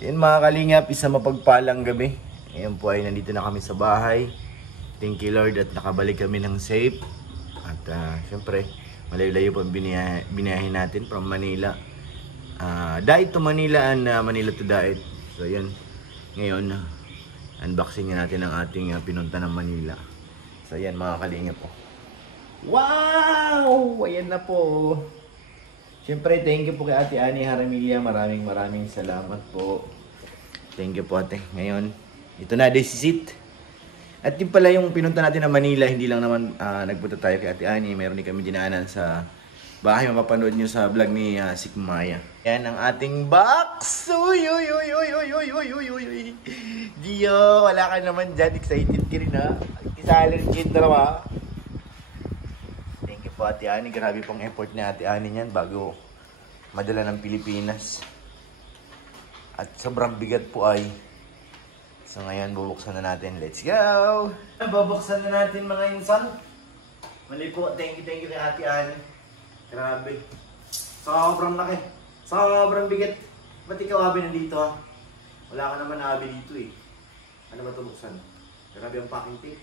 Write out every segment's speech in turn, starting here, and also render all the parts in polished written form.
Yan mga kalingap, isa mapagpalang gabi. Ngayon po ay nandito na kami sa bahay. Thank you Lord at nakabalik kami ng safe. At syempre, malayo-layo po ang biniyahin natin from Manila. Diet to Manila and Manila to Diet. So yan, ngayon unboxing natin ang ating pinunta ng Manila. So yan mga kalingap po. Wow! Ayan na po. Siyempre, thank you po kay Ate Ani Haramilla. Maraming salamat po. Thank you po ate. Ngayon, ito na, this is it. At yun pala yung pinunta natin na Manila, hindi lang naman nagpunta tayo kay Ate Ani. Meron din kami dinaanan sa bahay. Mapapanood nyo sa vlog ni Sikmaya. Yan ang ating box! Uy! Dio, wala ka naman dyan. Excited ka rin ha. Isali rin yung dalawa. Thank you po Ate Ani. Grabe pong effort ni Ate Ani niyan bago madala ng Pilipinas. At sobrang bigat po ay. So ngayon bubuksan na natin. Let's go! Babuksan na natin mga insan. Mali po. Thank you kay Ate Ani. Grabe. Sobrang laki. Sobrang bigat. Ba't ikaw abi nandito ha? Wala ka naman abi dito eh. Ano ba ito buksan? Grabe ang packing tape.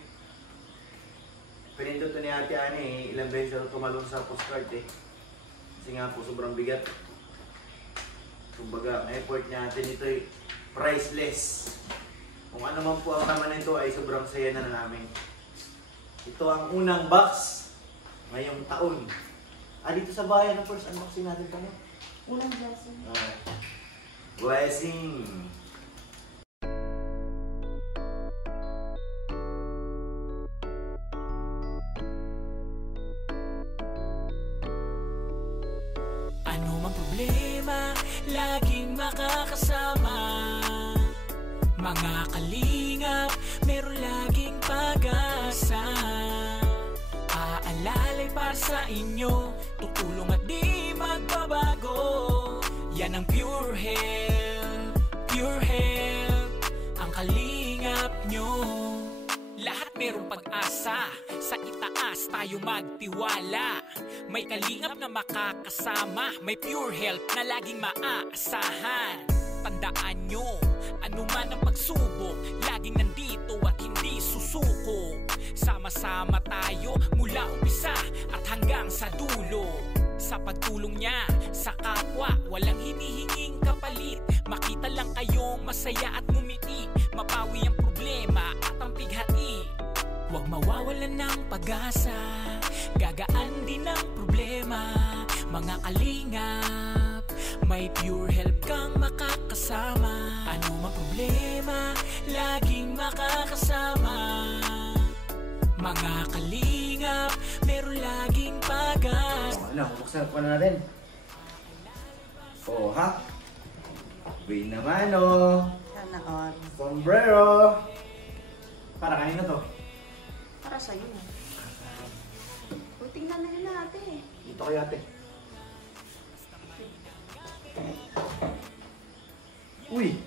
Pinindot to ni Ate Ani eh. Ilang beses ako tumalon sa postcard eh. Kasi nga po sobrang bigat. Kumbaga, effort natin ito ay priceless. Kung ano man po ang naman nito ay sobrang saya na namin. Ito ang unang box ngayong taon. Dito sa bayan, ang first unboxing natin pa. Unang blessing. Blessing. Ano mang problema, laging makakasama. Mga kalingap, meron laging pag-asa. Aalalay para sa inyo, tutulong at di magbabago. Yan ang pure health, ang kalingap nyo. Lahat merong pag-asa, sa itaas tayo magtiwala. May kalingap na makakasama, may pure health na laging maaasahan. Tandaan nyo, anuman ang pagsubok, laging nandito at hindi susuko. Sama-sama tayo mula umpisa at hanggang sa dulo. Sa pagtulong niya sa kapwa, walang hinihinging kapalit. Makita lang kayong masaya at ngumiti, mapawi ang problema at ang pighati. Huwag mawawalan ng pag-asa, gagaan din ang problema. Mga kalingap, may pure help kang makakasama. Ano mang problema, laging makakasama. Mga kalingap, meron laging pag-asa. Ano, buksan po na natin. Ha? Wait naman Sana all. Sombrero. Para kanina to? Para sa'yo. Uy, tingnan na nila ate. Dito kayo ate. Uy!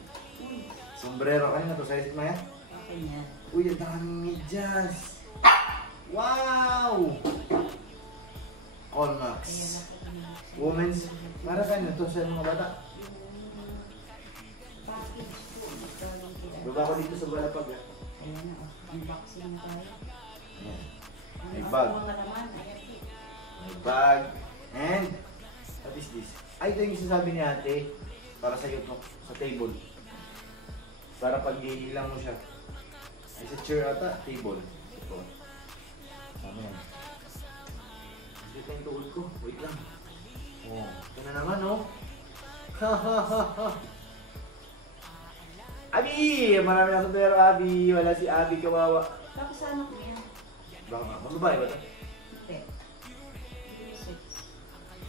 Sombrero kanina to, sa isip mo yan? Okay yan. Uy, ang daming medyas. Wow! Conmax. Women's. Para kanina to sa mga bata. Baba ko dito sa balapag. Ayan na, unboxing tayo. Ayan. May bag. May bag. And, what is this? Ay, ito yung sasabi ni ate. Para sa'yo to, sa table. Para pag hihilang mo siya. Ay, sa chair ata, table. Ito. Tama yan. Dito yung tuhod ko. Wait lang. Ito na naman, Abi! Marami na pero Abi. Wala si Abi, kawawa. Tapos ano ko yan? Baka nga, magbabae ba ito? Hindi.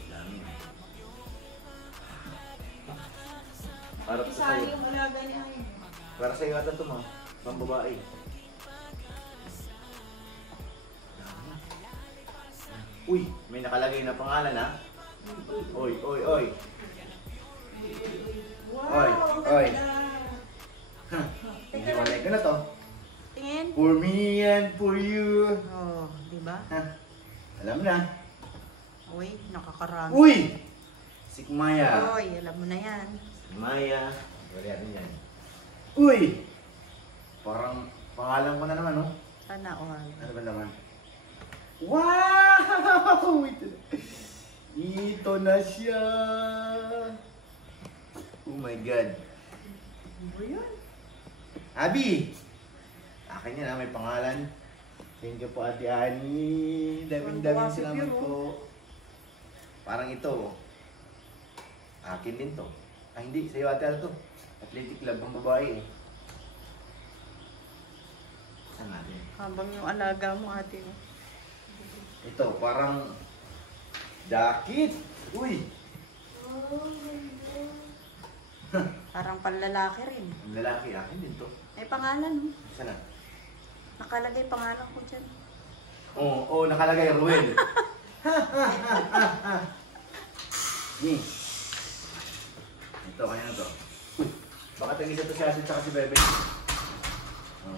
Dami. Para sa Isa sa'yo. yung malaga niya yun. Para sa'yo ata ito, ma. Pang babae. Uy, may nakalagay na pangalan, ha? Oy. Wow! Oy. Ganda! Hindi malay ko na to. Tingin. For me and for you. Oh, di ba? Alam na. Uy, nakakarami. Uy! Sikmaya. Oy, alam mo na yan. Maya. Wala rin yan. Uy! Parang pangalan ko na naman, no? Sana all. Ano ba naman? Wow! Ito na siya! Oh my God! Ano yan? Abi! Akin yan, may pangalan. Thank you po, Ate Ani. Daming-daming salamat po. Parang ito. Akin din to. Ay, hindi. Sa'yo, Ate, ano to? Athletic Club ng babae eh. Saan natin? Habang yung alaga mo, ate mo. Ito, parang jacket. Uy! Parang panlalaki rin. Ang lalaki, akin din to. May pangalan, no? Saan na? Nakalagay pangalan ko dyan. Oo, nakalagay Ruel. Ni. Ito, kanya na to. Uy, baka tag-isa to si Asin tsaka si Bebe. Oh.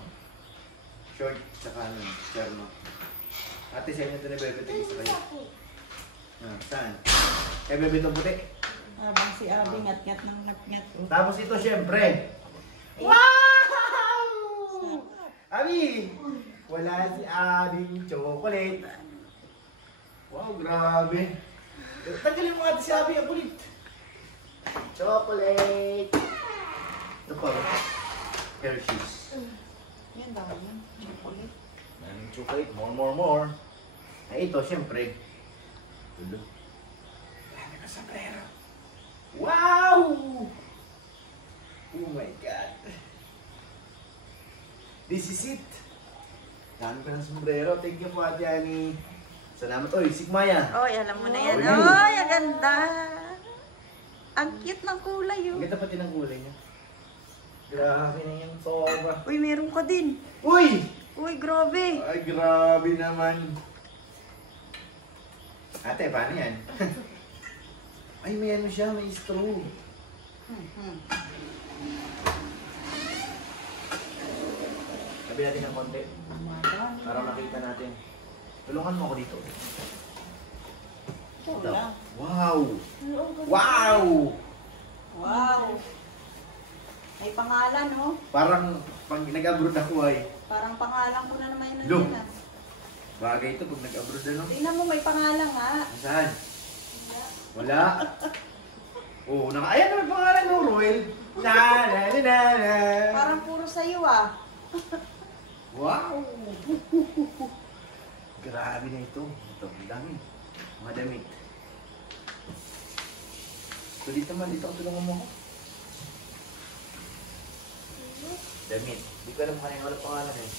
Short, tsaka ano, terno. Ate, sa inyo ito ni Bebe, tag-isa kayo. Ah, saan? Kay Bebe itong puti. Habang si Abby ngat-ngat ng ngat-ngat. Tapos ito, syempre. Wow! Abi! Wala si Abing chocolate. Wow, grabe. Tanggalin mo nga si Abi ang kulit. Chocolate. Ito pa. Hershey's. Yan daw yan. Chocolate. Maraming chocolate. More. Ay, ito, syempre. Tulo. Dami ka sombrero. Wow! Oh my God. This is it. Dami ka ng sombrero. Thank you po, Ate Ani. Salamat. Oy, Sigmaya. Oy, alam mo na yan. Oh, Oy, ang ganda. Ang cute ng kulay Ang yun. ganda pati ng kulay niya. Grabe na yan, sobra. Uy, meron ka din. Uy! Uy, grabe. Ay, grabe naman. Ate, paano yan? Ay, may ano siya, may straw. Sabi natin ng konti. Para makita natin. Tulungan mo ako dito. Wala. Wow! Wow! Wow. May pangalan, oh. Parang pag nag-abroad ako ay, Parang pangalan ko na naman yun. Lo. nandiyan, ah. bagay ito pag nag-abroad ano. Tingnan mo, may pangalan nga. Saan? Wala. Oo, ayan naman pangalan no, Roel. Na. Parang puro sa'yo, ah. Wow! Grabe na ito. Ito, ang dami. Mga damit. So dito man, dito ako tulungan mo ako. Damit. Hindi ko alam kanina wala pangalan eh.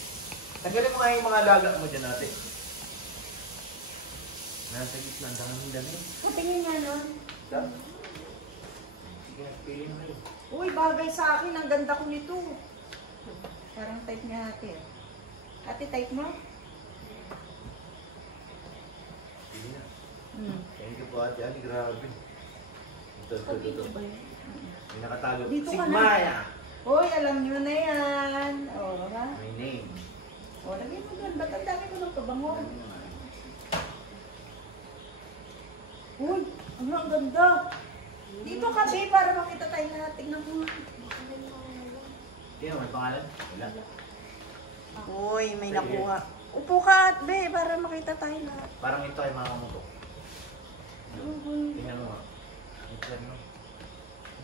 Tanggalin mo nga yung mga laga mo dyan natin. Nasa gitna, ang daming damit. Tingin nga nun. Ito? Sige, pili na kayo. Uy, bagay sa akin. Ang ganda ko nito. Parang type niya ate. Ate, type mo? Pili na. Hmm. Thank you po, Ate Ali. Grabe. Ito. May nakatago. Dito ka na. Sigmaya! Uy, alam niyo na yan. O, ha? My name. O, lagyan mo doon. Ba't ang dami ko ng kabangon? Uy, ang ganda. Dito ka, babe, para makita tayo na. Tingnan mo. May pangalan? Wala. Uy, may nakuha. Upo ka, be, para makita tayo lahat. Parang ito ay mga kamutok. Tingnan mo nga. Tingnan mo.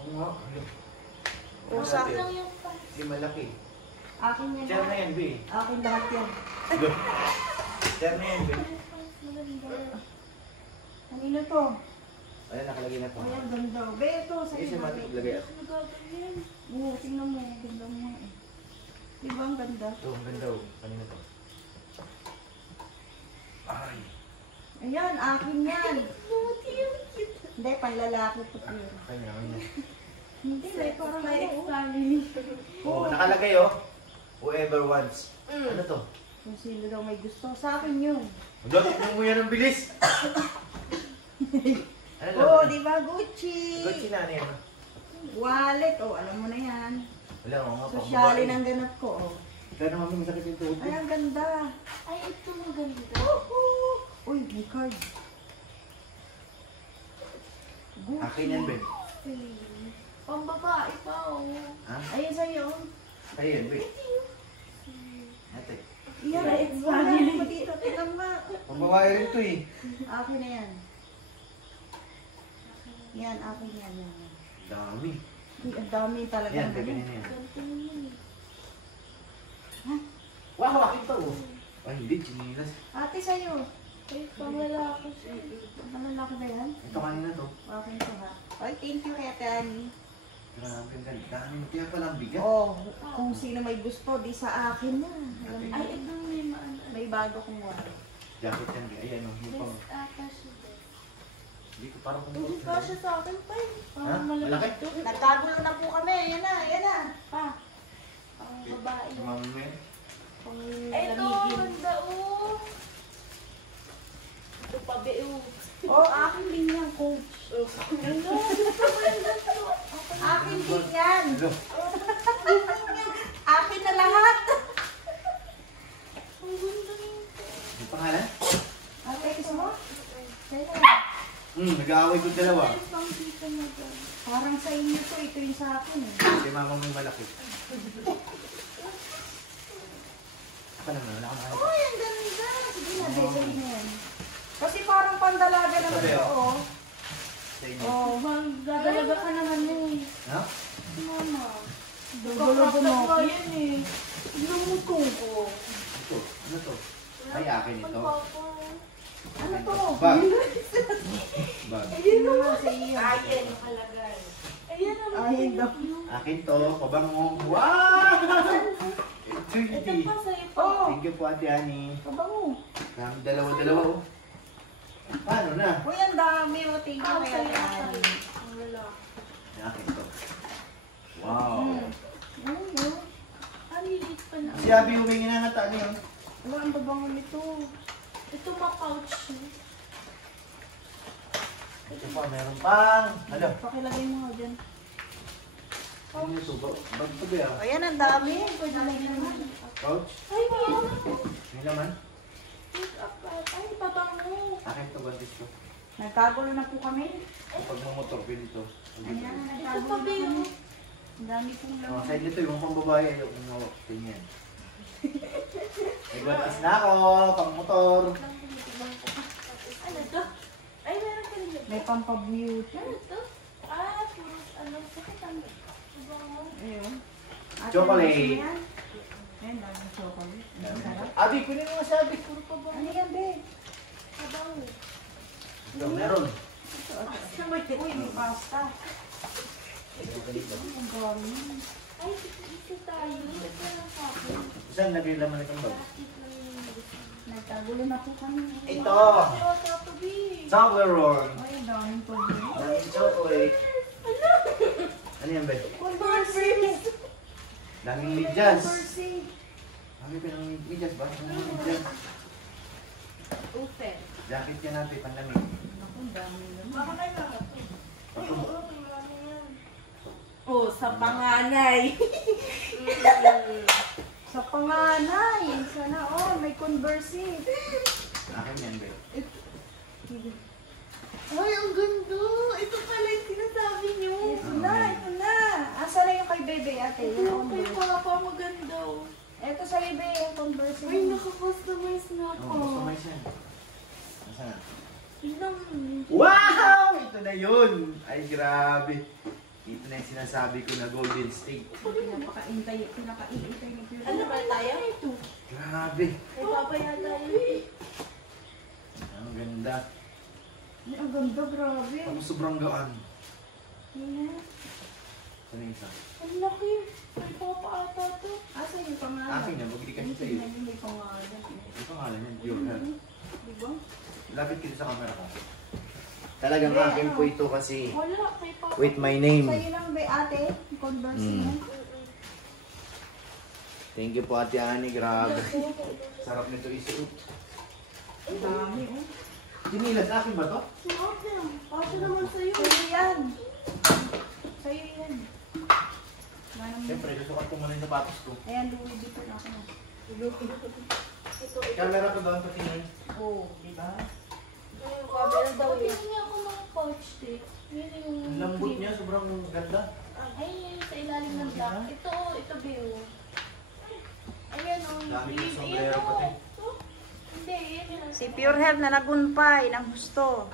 Oo nga. O, sa akin. Hindi malaki. Akin yan. Share na yan, B. Akin lahat yan. Share na yan, B. Kanino to? Ayan, nakalagay na po. Uy, ang ganda. Be, ito, Sige, sa'yo si na, Mati, be. lagay ako. Oo, tingnan mo. Ang ganda mo. Di ba ang ganda? Ito, ang ganda oh. Kanina to. Ay. Ayan, akin yan. Hindi, panlalaki po yun. Kanya. Hindi, like, parang family. Oo, nakalagay oh. Whoever wants. Ano to? Kung sino daw may gusto. Sa akin yun. Dati mo yan ang bilis. Ano to? Oo, di ba? Gucci. Gucci na ano yan? Wallet. Oh, alam mo na yan. Wala mo nga pang Sosyali ng ganap ko. Oh. Kaya naman may sakit yung tuhod ko. Ay, ang ganda. Ay, ito maganda. Uy, may card. Gucci. Akin yan, Ben. Pang babae pa, oh. Sa'yo yan, wait. Ate. Yan, it's family mo dito. Tingnan mo. Pambabae rin to eh. Akin na yan. Yan, akin yan. Dami. Uy, ang dami talaga. Yan, ganyan na yan. Wow, akin to. Ay, hindi, chinilas. Ate, sa'yo. Ay, pamala ako siya. Malalaki ba yan? Ito kanina to. Akin to ha. Ay, thank you kay Ate Annie. Grabe, ang ganda. Kaya pala ang bigat. Oh, kung sino may gusto, di sa akin na. Alam mo, Ay, ito may maano. may bago kong wala. Jacket yan, ayan o. Yung pang, Best ata siya. hindi ko parang Hindi kung pa siya sa akin pa eh. Ha? Parang Malaki? malaki to. Nagkagulo na po kami. Yan na, yan na. Pa. Ang babae. Mami. Pang Ay, ito. lamigin. Ganda oh. Ito pa be oh. Oh, akin din yan, coach. Ganda. Akin din yan. Hello. Akin na lahat. Ang ganda nito. Yung pangalan? Ate, gusto mo? Nag-aaway ko dalawa. Ay, pang tita mo dyan. Parang sa inyo to, ito yung sa akin eh. Si mama may malaki. Ako naman, wala akong Oh, ang ganda. Sige na, bebe na yan. Kasi parang pandalaga naman Sabi, ito, oh. sa inyo. Oh, Gagalaga ka naman eh. Ha? Mama. dugo-dugo mo. Kakapit nga yan eh. Tignan mo to. Ito, ano to? Ay, akin ito. Pagpapa. Ano to? Bag. Bag. Ayun naman sa iyo. Ayan, nakalagay. Ayan ang Ayun daw. Akin to, pabango. Wow! Ito 30. pa sa'yo pa. Oh, Thank you po, Ate Annie. kabango. Kami dalawa-dalawa, oh. Paano na? Uy, ang dami. Oh, thank you Ang kay sa'yo Ate pa. Annie. Ang lalaki. Akin to. Wow. Ano? Ang lilit pa na. Si Abby humingi na nga tayo. Wala, ang babango nito. Ito ma-pouch. Ito pa, meron pang. Ano? Pakilagay mo nga dyan. Ano ito? Bag to ba? Ayan, ang dami. Pwede na naman. Pouch? Ay, wala. May laman? Pick up. Ay, pabango. Akin to, bantis to. Nagkagulo na po kami. Kapag mamotor, pwede to. Ayan, Ito nagkagulo pa na be kami. oh. Ang dami pong Oh, laman. side nito, yung pang babae, yung umawak. Tingnan. May batas na ako, pang motor. Ano to? Ay, meron ka rin. May pampabeauty. Ano to? Ah, puro ano. Sakit ang pabango. Ayun. Ate, Chocolate. ano yan? Ayan, daming chocolate. Ang sarap. Abi, kunin mo nga si Abi. Puro pabango. Ano yan, be? Pabango. Ito, meron. Uy, may pasta. Ito, ganito. Ang dami. Ay, ito tayo. Ito lang sa akin. Saan lagay laman itong bag? Plastic lang yung gusto. Nagkagulo na po kami. Ito! Ay, wala pa be. Toblerone. Ay, ang daming pabeauty. Daming chocolate. Ano yan, Beth? Converse. Daming medyas. Converse. Dami pa ng medyas ba? Ang medyas. Open. Jacket yan natin, panlamig. Ako, ang dami naman. Baka kayo lang ito. Ay, Ako, oo, marami yan. Oh, sa panganay. Sa panganay. Sana all, may Converse. akin yan, Beth. Ay, ang ganda! Ito pala yung sinasabi niyo. Ito na, ito na. Asa na yung kay Bebe, ate? Ito Yung kay Converse. Papa, maganda. Oh. Ito sa Bebe, yung Converse. Ay, naka-customize na ako. Oh, gusto mo yan. Nasaan? Tingnan mo. Wow! Ito na yun! Ay, grabe. Ito na yung sinasabi ko na Golden State. Pinapakaintay ni Pure. Ano ba tayo? ito? Grabe. Kay Papa yata yun. Ang ganda. Ay, ang ganda, grabe. Tapos sobrang gaan. Ano? Ano yung isa? Ang laki. Kay Papa ata to. Asa yung pangalan? Akin yan, magbili kasi sa'yo. Tingnan yung pangalan. Yung pangalan yan, Pure Health. Diba? Lapit kita sa camera ka. Talagang akin po ito kasi Wala, kay Papa. with my name. Sa'yo lang, be, ate. Converse yan. Thank you po, Ate Ani. Grabe. Sarap nito isuot. Ang dami, oh. Sinilas, akin ba to? Suot yan. Pasya naman sa'yo. Sa'yo yan. Sa'yo yan. Manang, Siyempre, susukat ko muna yung sapatos ko. ayan, Louis Vuitton ako na. Ito. Camera ko doon patingin. Oh, di ba? Yung camera daw yun. Hindi ako mga pouch tape. Yun yung... Ang lambot niya, sobrang ganda. Ay, yun sa ilalim ng black. Ito, ito Beo. Ayan o. Dami yung sombrero pati. Hindi, yan yun. Si Pure Health na nagunpay ng gusto.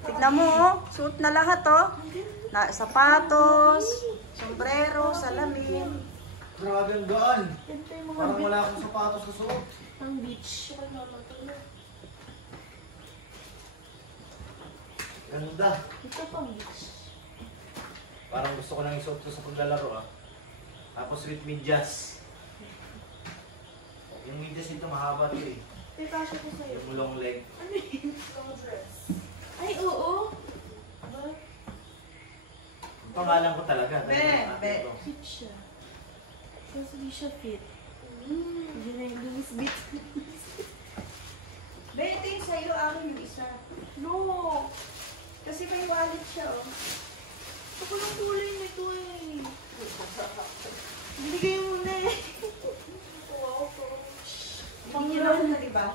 Tignan mo, oh. Suot na lahat, oh. Sapatos, sombrero, salamin. Grabe ang gaan. Ito yung mga Parang wala akong sapatos na suot. ang beach. Ganda. Ito pang beach. Parang gusto ko nang isuot ko sa paglalaro ah. Tapos with medyas. Yung medyas nito mahaba to eh. Teka, siya ko sa'yo. Yung long leg. Ano yun? Long dress. Ay, oo. Aba, Ang pangalan ko talaga. Be. fit siya. Tapos hindi siya fit. Hindi na yung Louis Vuitton. Be, ito yung sa'yo, akin yung isa. No! Kasi may wallet siya, oh. Ako lang kulay nito eh. Binigay mo na eh. Wow, Panginoon na, diba?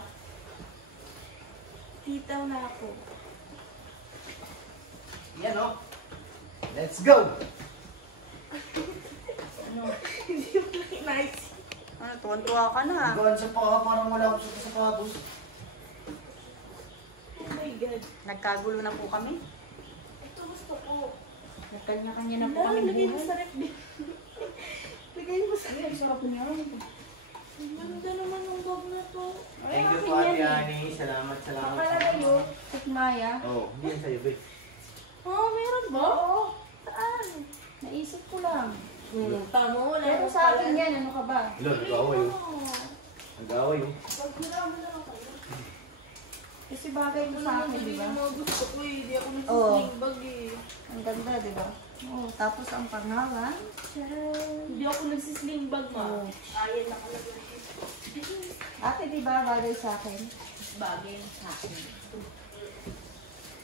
Titaw na ako. Yan oh. Let's go! Hindi mo lang inaisip. Ano, tuwan-tuwa ka na. Ang gaan sa paa, parang wala akong suot sa sapatos. Oh my God. Nagkagulo na po kami. Ito gusto ko. Nagkanya-kanya na po Ano, kami lagay mo buhay. sa ref. Lagay mo sa ref. Sarap niya. Ang ganda naman ng bag na to. Thank you po Ate Ani. Salamat. Napalagayo, Tikmaya. Oo, hindi yan sa'yo, babe. Oh, meron ba? Oo. Saan? Naisip ko lang. Tama mo na. Pero sa akin yan, ano ka ba? Hello, nag-away oh. Nag-away oh. Pagkirama na lang kayo. Kasi bagay mo sa akin, di ba? Yung mga gusto ko eh. Di ako Oo. nagsisling bag eh. Ang ganda, di ba? Oo, tapos ang pangalan. Hindi ako nagsisling bag ma. Oo. Ayan nakalagay. Ate, di ba bagay sa akin? Bagay sa akin.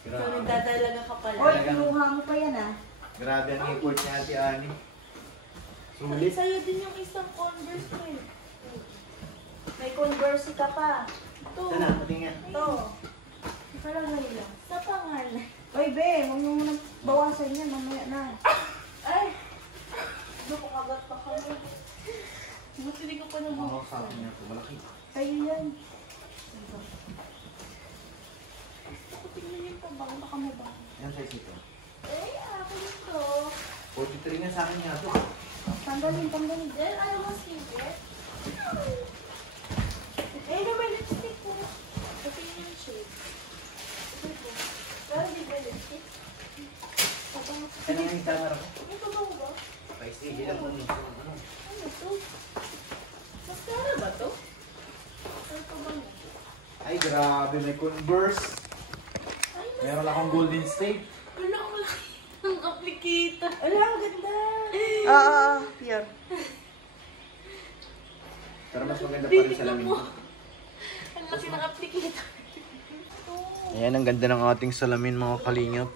So, Grabe. nagdadalaga ka pala. Hoy, kinuha mo pa yan, ah. Grabe ang effort ni Ate Ani. Sulit. Sa'yo din yung isang Converse ko eh. May Converse ka pa. Ito. Sana, pati nga. Ito. Nakalagay lang. Sa pangalan. Oy, be, huwag mo muna bawasan yan, mamaya na. Ay! Napangagat pa kami. Buti di ko pa Ako nabuksan. sa akin yan. Malaki. Kayo yan. Gusto ko tingnan yung pabang. Baka mo ba? Yan size ito. Eh, akin ito. 43 nga sa akin nga ito. Tanggalin, tanggalin. Eh, ayaw mo skincare? Eh, naman lipstick ko. Kasi yun yung shade. Ito. Pero di ba lipstick? Pabang. Ano nga yung camera ko? May pabang ba? Size 8. Yan po nito. Ano? Ano to? Mascara ba to? Ano pabang? Ay, grabe. May Converse. Ay, Meron akong Golden State. wala akong laki ng applicator. Wala, ang ganda. Oo, pure. Pero mas maganda pa rin sa lamin ko. Ang laki ng applicator. Ayan, ang ganda ng ating salamin mga kalingap.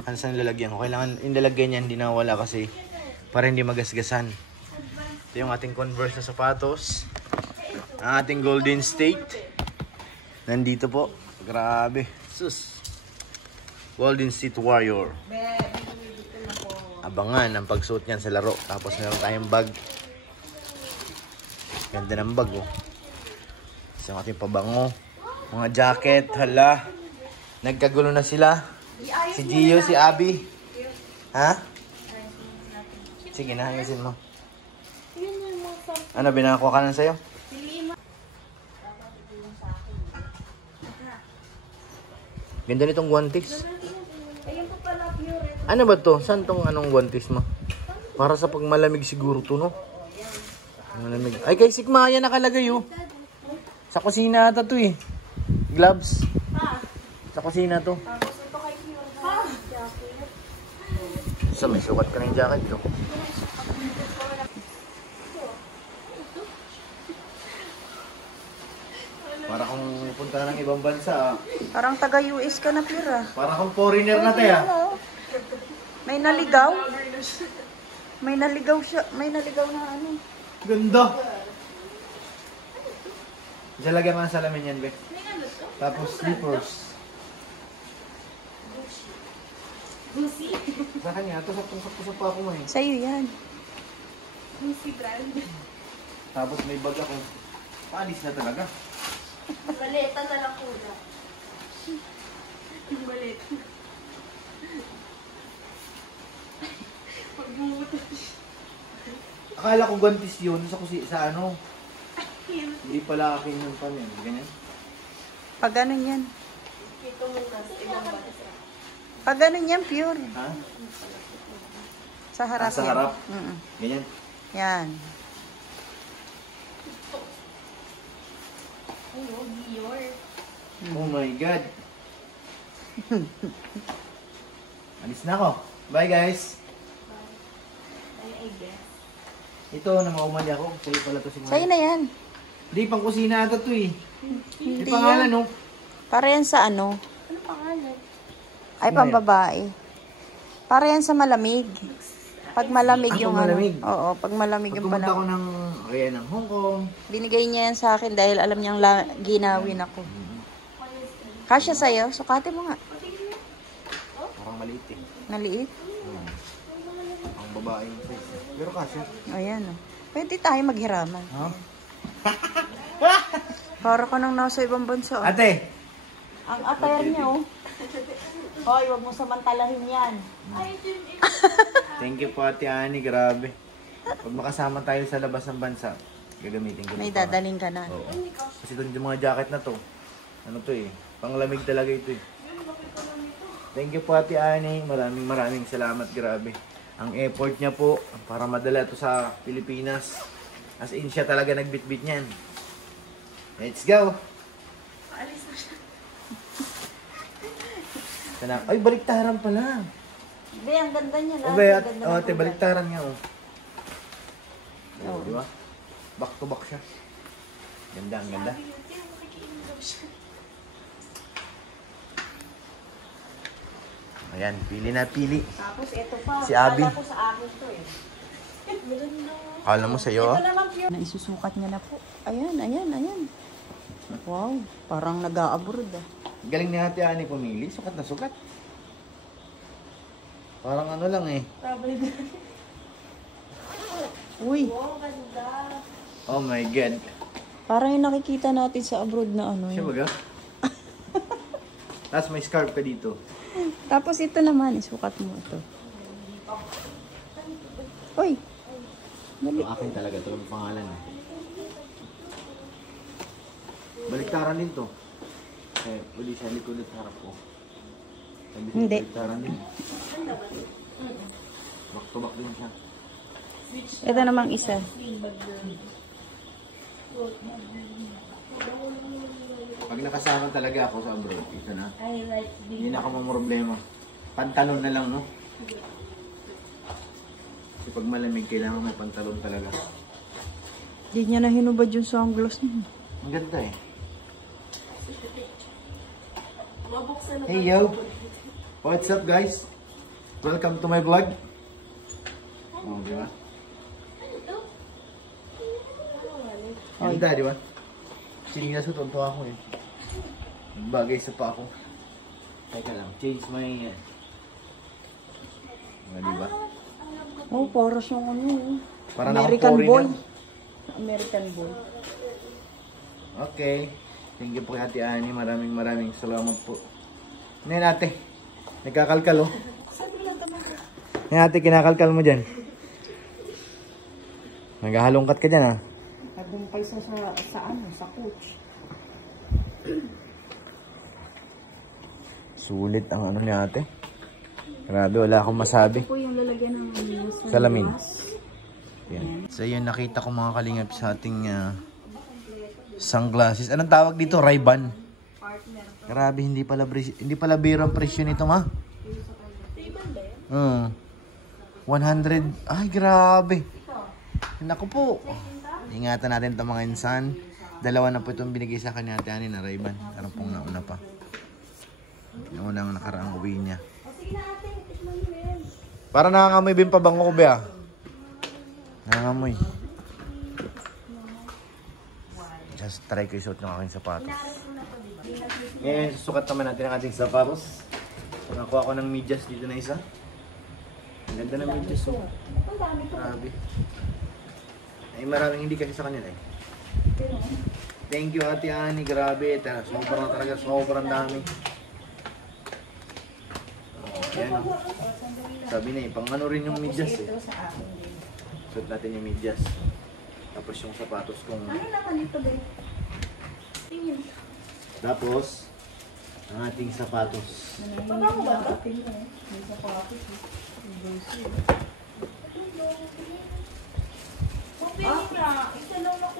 Ano saan lalagyan ko? Kailangan yung lalagyan niya, hindi nawala kasi para hindi magasgasan. Ito yung ating Converse na sapatos. Ang ating Golden State. Nandito po. Grabe. Sus. Golden State Warrior. Be, dito na po. Abangan ang pagsuot niyan sa laro. Tapos meron tayong bag. Ganda ng bag oh. Sa ating pabango. Mga jacket. Hala. Nagkagulo na sila. Si Gio, si Abby. Ha? Sige na, ayusin mo. Yun yung mga sample. Ano, binakuha ka na sa'yo? Ganda nitong guantes. Ayun po pala, pure. Ano ba to? Saan tong anong guantes mo? Para sa pagmalamig siguro to, no? Malamig. Ay, kay Sigmaya nakalagay, oh. Sa kusina ata to, eh. Gloves. Sa kusina to. Tapos ito kay pure. Jacket. So, may sukat ka na yung jacket to. Para kung punta ng ibang bansa, Parang taga-US ka na, pure, ah. para kung foreigner na tayo. Ano? May naligaw? May naligaw siya. May naligaw na ano. Ganda! Diyan lagyan mo ng salamin yan, Be. Tapos slippers. Gucci. Sa kanya, ito saktong-sakto sa pa ako mo eh. Sa'yo yan. Gucci brand. Tapos may bag ako. Paalis na talaga. Baleta na lang kuya. Balit. Pagbubutas. Akala ko gantis yun sa ano. Hindi pala akin yung kami. Ganyan. Pag ganun yan. Ito muna sa ibang bansa. Pag ganun yan, pure. Ha? Sa harap Sa yan. harap? Mm-mm. Ganyan. Yan. Ay, oh, Dior. Oh my God. Alis na ako. Bye guys. I guess. Ito, namaumali ako. Sa'yo pala to si Maya. Sa'yo na yan. Hindi, pang kusina ata to eh. Hindi May pangalan yan. no? Para yan sa ano? Ano pangalan? Ay, Ano pambabae. Para yan sa malamig. Pag malamig Ah, yung pag malamig. ano. Oo, pag malamig Pag yung pumunta ko panahon. ng Hong Kong. Binigay niya yan sa akin dahil alam niyang ginawin ako. Kasya sa'yo? Sukati mo nga. Parang maliit eh. Naliit. Ang babae yung size. Pero kasi. Ayan. Oh. Pwede tayo maghiraman. Ha? Para ka nang nasa ibang bansa. Oh. Ate! Ang attire niya, oh. Hoy, wag mo samantalahin yan. Thank you po Ate Ani. Grabe. Pag makasama tayo sa labas ng bansa, gagamitin ko. May to para- dadaling ka na. Oo. Kasi itong yung mga jacket na to. Ano to eh. Panglamig talaga ito eh. Thank you po Ate Ani. Maraming salamat. Grabe. Ang effort niya po para madala ito sa Pilipinas. As in siya talaga nagbitbit niyan. Let's go! Alis na siya. Ay, baliktaran pala. Hindi, ang ganda niya. O ba, ate, baliktaran nga oh. Oo. Di ba? Back to back siya. Ganda, ang ganda. Ayan, pili na pili. Tapos ito pa. Si Abby. Kala ko sa akin to eh. Kala mo sa'yo ah? Ito naman pure. Naisusukat niya na po. Ayan, ayan, ayan. Wow, parang nag-a-abroad ah. Galing ni Ate Ani pumili. Sukat na sukat. Parang ano lang eh. Probably. Uy, Wow, ganda. Oh my God. parang yung nakikita natin sa abroad na ano Siya yun. baga? Tapos may scarf ka dito. Tapos ito naman, isukat mo ito. Uy, Ito akin talaga. Ito lang pangalan eh. Baliktaran din to. Eh, uli sa likod at harap ko. Sabi siya, Hindi. baliktaran din. Back to back din siya. ito namang isa. Pag nakasama talaga ako sa abroad, ito na. I like Hindi na ako mamroblema. Pantalon na lang, no? Kasi pag malamig, kailangan may pantalon talaga. Hindi niya na hinubad yung sunglass niya. Ang ganda eh. mabuksan na. Hey yo! What's up guys? Welcome to my vlog. Oh, di ba? Ang ganda, di ba? Sinilas ko, tonto ako eh. Bagay sa pa ako. Teka lang, change my... di ba? Oh, para siyang ano eh. Parang American ako boy. foreigner. American boy. Okay. Thank you po kay Ate Ani. Maraming salamat po. Ano yan ate? Nagkakalkal oh. Ano ate, kinakalkal mo dyan? Naghahalongkat ka dyan ah. Nagbumpay sa ano, sa coach. Sulit ang ano ni ate. Grabe, wala akong masabi. Ito po yung lalagyan ng Salamin. Yan. So yun, nakita ko mga kalingap sa ating sunglasses. Anong tawag dito? Ray-Ban. Grabe, hindi pala birang presyo nito ma. 100. Ay, grabe. Naku po. Ingatan natin ito mga insan. Dalawa na po itong binigay sa akin ni Ate Ani na Ray-Ban. Parang pong nauna pa. Yung unang nakaraang uwi niya. Para nangangamoy ba yung pabango ko ba? Nangangamoy. Just try ko isuot ng aking sapatos. Ngayon, susukat naman natin ang ating sapatos. Nakuha ko ng medyas dito na isa. Ang ganda ng medyas oh. Grabe. Ay, maraming hindi kasi sa kanila eh. Thank you, Ate Ani. Grabe. Sobrang talaga. Sobrang dami. Oh, yan. Oh. Sabi na eh, pang ano rin yung medyas eh. Suot natin yung medyas. Tapos yung sapatos kung... Ano naman ito, babe? Tingin. Tapos, ang ating sapatos. Pabango ba ito?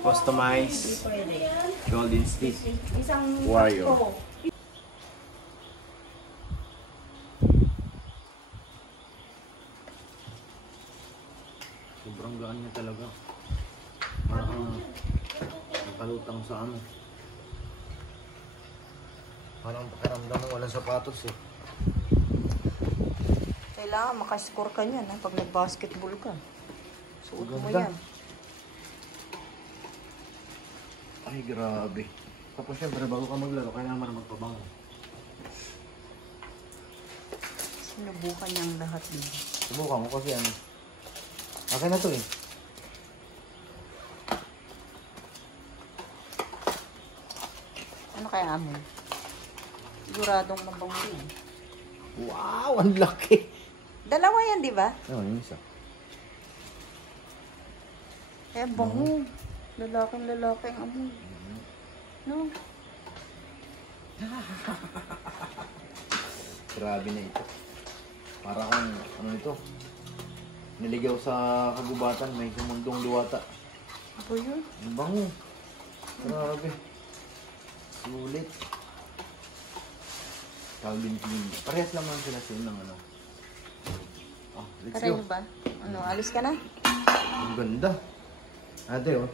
Customize Golden Stitch Isang Warrior. Sobrang gaan niya talaga. Parang nakalutang sa ano. Parang pakiramdam mo walang sapatos eh. Kailangan makascore ka niyan pag nag-basketball ka. Suot mo Ganda. yan. Ay, grabe. Tapos syempre, bago ka maglaro, kailangan mo na magpabango. Sinubukan niya ang lahat dito. Subukan mo kasi ano. Akin na to eh. Ano kaya mo? Siguradong mabango yun. Wow, ang laki! Dalawa yan, di ba? Oo, yung isa. Eh, bango. Lalaking amoy. No? Grabe na ito. Para kang, ano ito? Niligaw sa kagubatan, may sumundong luwata. Ano yun? Ang bango. Grabe. Sulit. Calvin Klein. Parehas lang naman sila same ng ano. Oh, let's Kareho go. ba? Ano, alis ka na? Ang ganda. Ate, oh.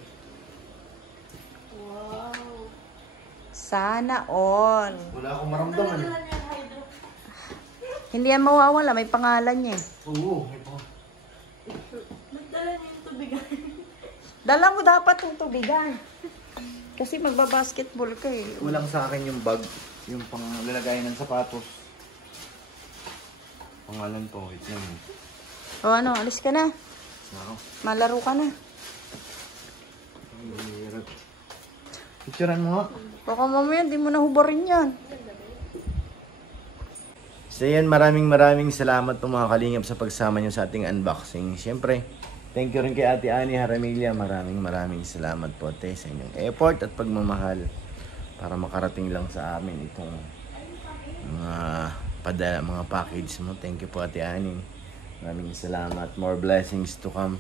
Sana all. Wala akong maramdaman. Hindi yan mawawala, may pangalan niya eh. Oo. May pa. Nagdala niyo yung tubigan. Dala mo dapat yung tubigan. Kasi magbabasketball ka eh. Kulang sa akin yung bag. Yung pang lalagayan ng sapatos. Pangalan po. Wait lang. O ano, alis ka na. Ako. Malaro ka na. Ang hirap. Picturean mo nga. Baka mamaya, di mo nahubarin yan. So yan, maraming salamat po mga kalingap sa pagsama nyo sa ating unboxing. Siyempre, thank you rin kay Ate Ani Jaramilya. Maraming salamat po te sa inyong effort at pagmamahal para makarating lang sa amin itong mga package mo. Thank you po Ate Ani. Maraming salamat. More blessings to come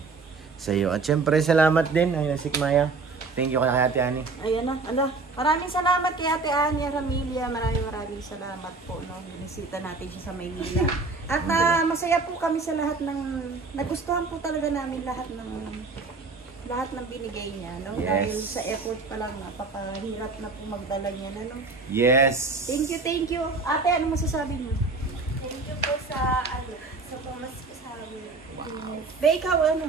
sa iyo. At siyempre, salamat din. Ayun, Sikmaya. Thank you kay Ate Ani. Ayan na, ala. Maraming salamat kay Ate Anya Ramilya. Maraming salamat po. No? Binisita natin siya sa Maynila. At masaya po kami sa lahat ng... Nagustuhan po talaga namin lahat ng binigay niya. No? Yes. Dahil sa effort pa lang, napakahirap na po magdala niya. No? Yes! Thank you. Ate, ano masasabi mo? Thank you po sa pamasko sa amin. Be, ikaw ano?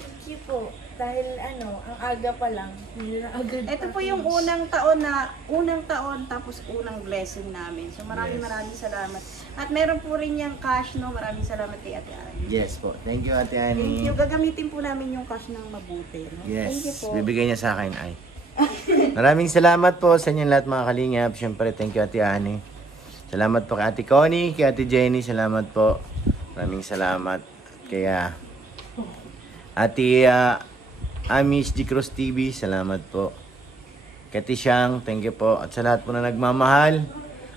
Thank you po. Dahil ang aga pa lang. Hindi na agad. Ito po yung unang taon tapos unang blessing namin. So maraming salamat. At meron po rin yung cash, no? Maraming salamat kay Ate Ani. Yes po. Thank you Ate Ani. Thank you. Gagamitin po namin yung cash ng mabuti. No? Thank you Yes, po. bibigay niya sa akin ay. Maraming salamat po sa inyo lahat mga kalingap. Siyempre, thank you Ate Ani. Salamat po kay Ate Connie, kay Ate Jenny. Salamat po. Maraming salamat. Kaya Ate Amish G Cross TV. Salamat po. Kay Ate Siang, thank you po. At sa lahat po na nagmamahal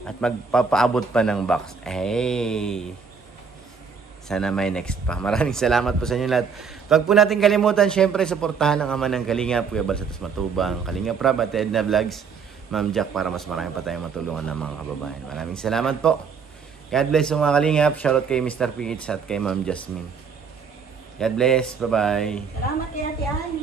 at magpapaabot pa ng box. Hey! Sana may next pa. Maraming salamat po sa inyo lahat. Huwag po natin kalimutan, syempre, suportahan ang ama ng Kalingap, Kuya Balsatos Matubang, Kalingap Rab at Edna Vlogs, Ma'am Jack, para mas marami pa tayong matulungan ng mga kababayan. Maraming salamat po. God bless mga Kalingap. Shoutout kay Mr. PH at kay Ma'am Jasmine. God bless. Bye-bye. Salamat kay Ate Ani.